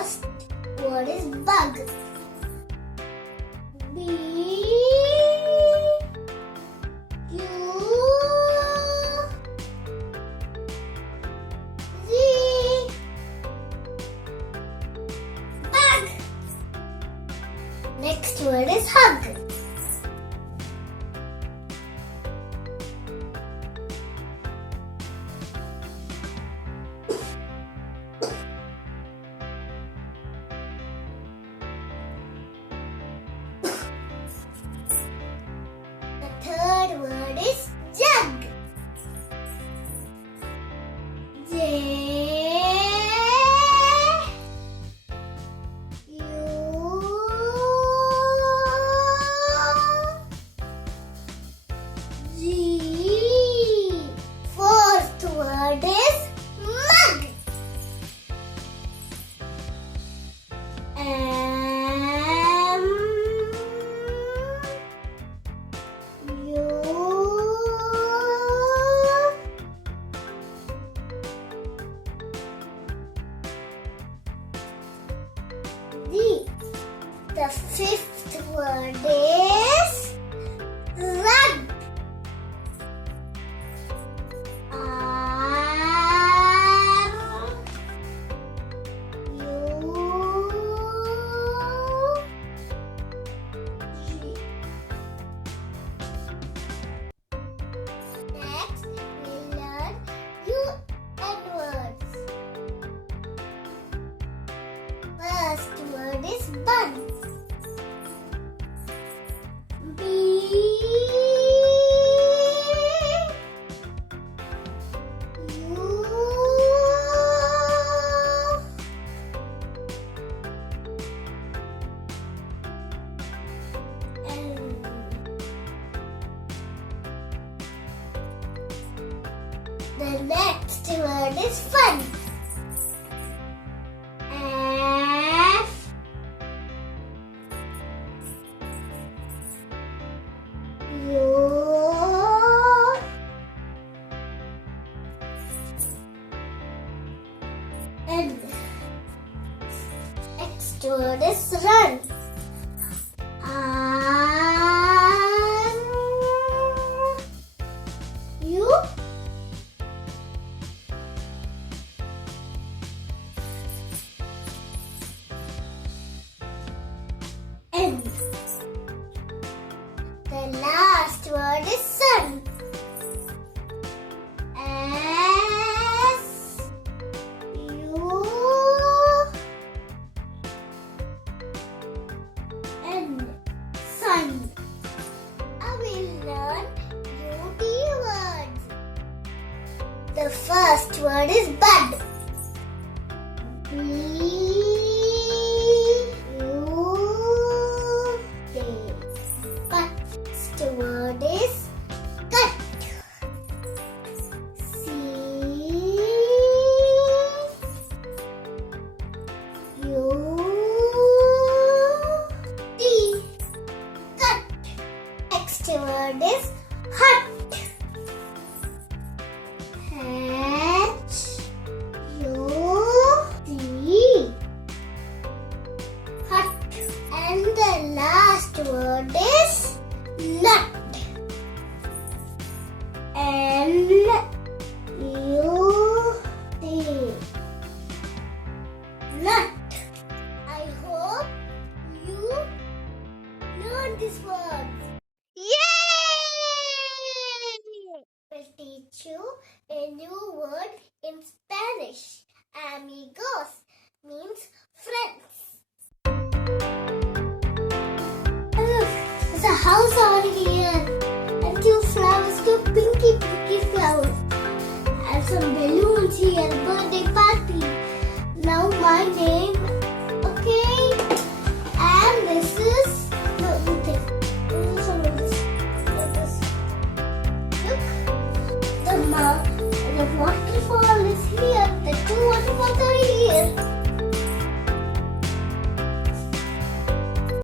first word is bug. B U Z. Bug. Next word is hug. Third word is jug. J U G. Fourth word is mug. M D. The fifth word is rug. R U G. Next, we learn UN words. First word is bun. B U N. The next word is fun. F U N. Next word is run. R U N. The last word is sun. S U N. Sun. I will learn UD words. The first word is bud. B U D. First word is cut. C U T. Cut. Next word is hut. H U T. Hut. And the last word is nut. N U T. Nut. I hope you learned these words. Yay! I will teach you a new word in Spanish. Amigos means friends. So how's our